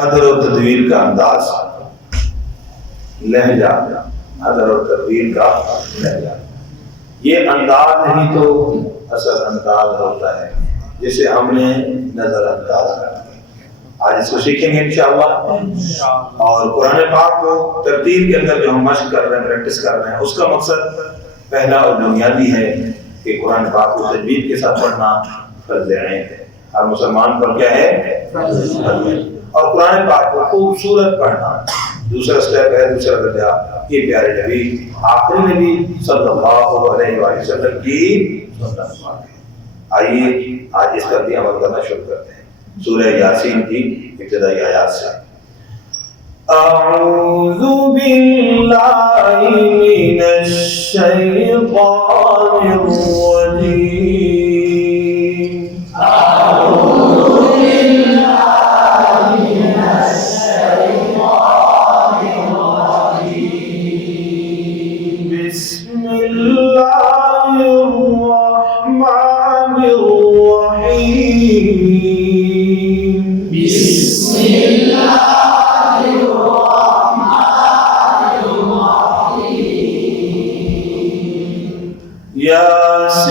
हदर और तदवीर का अंदाज, लहजा, हदर और तदवीर का लहजा, ये अंदाज ही तो असल अंदाज होता है जिसे हमने नजरअंदाज कर दिया। आज इसको सीखेंगे इंशाअल्लाह। और कुरान पाक को तरतीब के अंदर जो हम मश्क कर रहे हैं, प्रैक्टिस कर रहे हैं, उसका मकसद पहला और बुनियादी है कि कुरान पाक को तजवीद के साथ पढ़ना फर्ज़ ऐन है। हर मुसलमान पर क्या है? फर्ज़। और कुरान पाक को खूबसूरत पढ़ना दूसरा स्टेप है, दूसरा दर्जा। ये प्यारे नबी, आखिरी नबी सल्लल्लाहु अलैहि वसल्लम की सुन्नत है। आइए आज इस पर भी अमल करना शुरू करते हैं। सूरह यासीन की इब्तिदाई आयत से। अऊज़ु बिल्लाहि मिनश शैतानिर रजीम।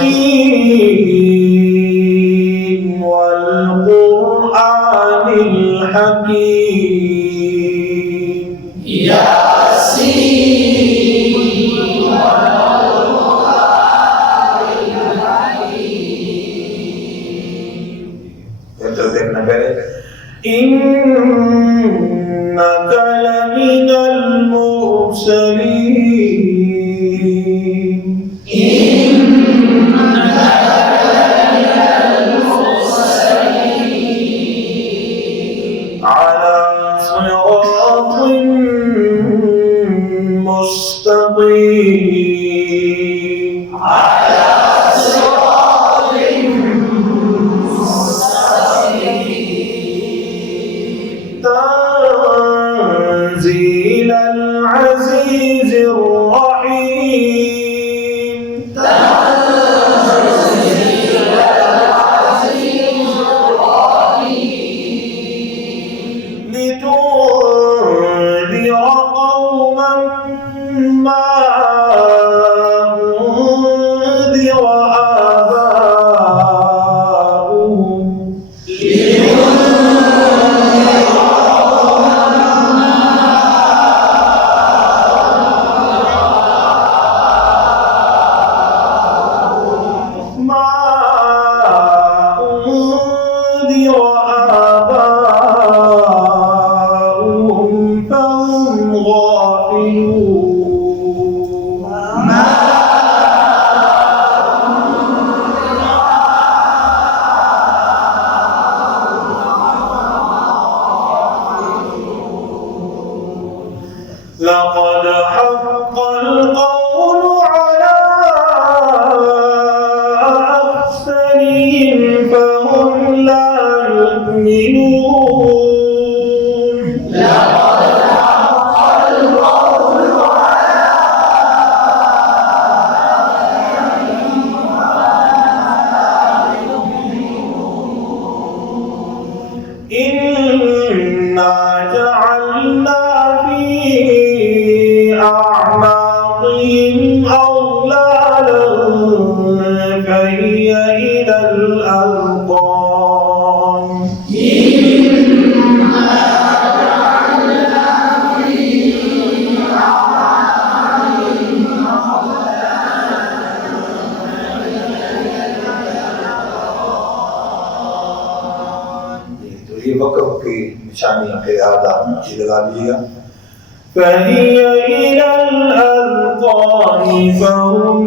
यासीन वल कुरआनिल हकीम। यासीन वल कुरआनिल हकीम। तो देखना पहले, इन्नका लमिनल मुरसलीन। लक़द हक़्क़ल क़ौलु अला अक्सरिहिम फ़हुम ला युमिनून। लक़द हक़्क़ल क़ौलु अला अक्सरिहिम फ़हुम ला युमिनून। इन्ना जअलना أعناقهم أغلالا فهي إلى الأذقان إنا جعلنا في أعناقهم أغلالا। तो ये वक़्फ़ की निशानी है, आधा लगा लीजिएगा। فهي إلى الأذقان فهم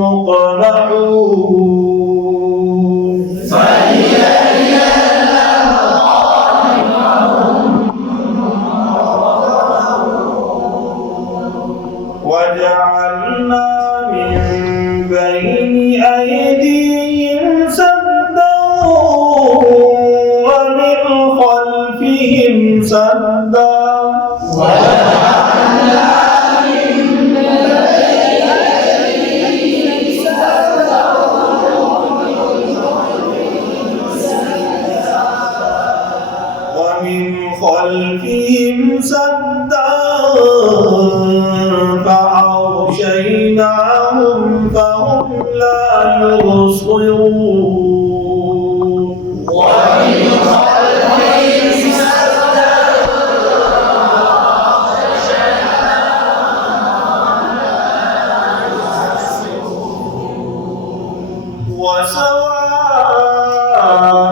مقمحون فهي إلى الأذقان فهم مقمحون وجعلنا من بين أيديهم سدا ومن خلفهم سدا خلفهم سدا فأغشيناهم فهم لا يبصرون ومن خلفهم سدا وسواء